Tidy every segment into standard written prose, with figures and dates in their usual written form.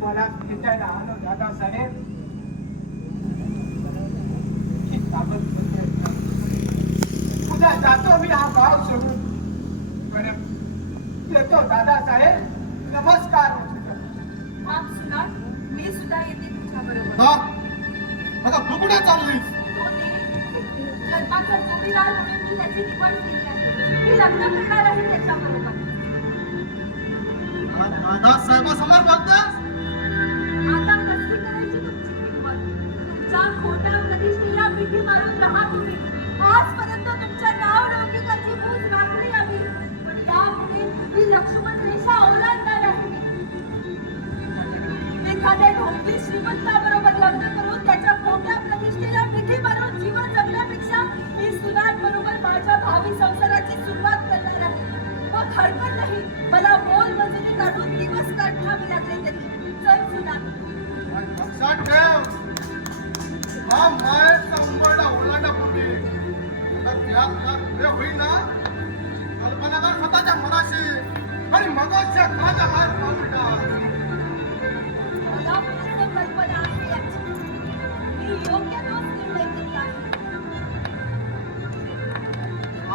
मला भेटायला आलो दादासाहेब. उद्या जातो मी हा गाव सोडून. येतो दादासाहेब. नमस्कार. थांब सुना, मी सुद्धा येते तुझ्या बरोबर. आता तू कुठे चाललीस? जन्माचा जोडीदार म्हणून मी त्याची निवड केली आहे. मी लग्न करणार आहे त्याच्याबरोबर. दादासाहेबासमोर बोलतेस? आता कसली करायची तुमची किंमत? तुमच्या खोट्या प्रतिष्ठेला मिठी मारून राहा तुम्ही. आजपर्यंत तुमच्या नाव लौकिकाची मूज राखली आम्ही, पण यापुढे ही लक्ष्मण रेषा ओलांडणार आहे. एखाद्या ढोंगी श्रीमंताबरोबर लग्न करून त्याच्या खोट्या प्रतिष्ठेला मिठी मारून जीवन जगण्यापेक्षा मी सुनांबरोबर माझ्या भावी संसाराची सुरुवात करणार आहे. मग हरकत नाही, मला मोल मजुरी काढून दिवस काढावे लागले तरी. चल सुना. लक्षात ठेव, हा मायेचा उंबरडा ओलांडण्यापूर्वी पुढे होईल ना, कल्पना कर स्वतःच्या मनाशी आणि मगाच्या काच्या बाहेर पाऊल टाक. मला पूर्ण कल्पना आहे याची. मी योग्य तोच निर्णय घेतला आहे.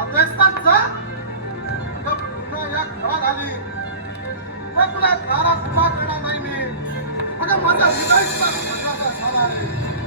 अभ्यासात जा, पुन्हा या घरात आली तर तुला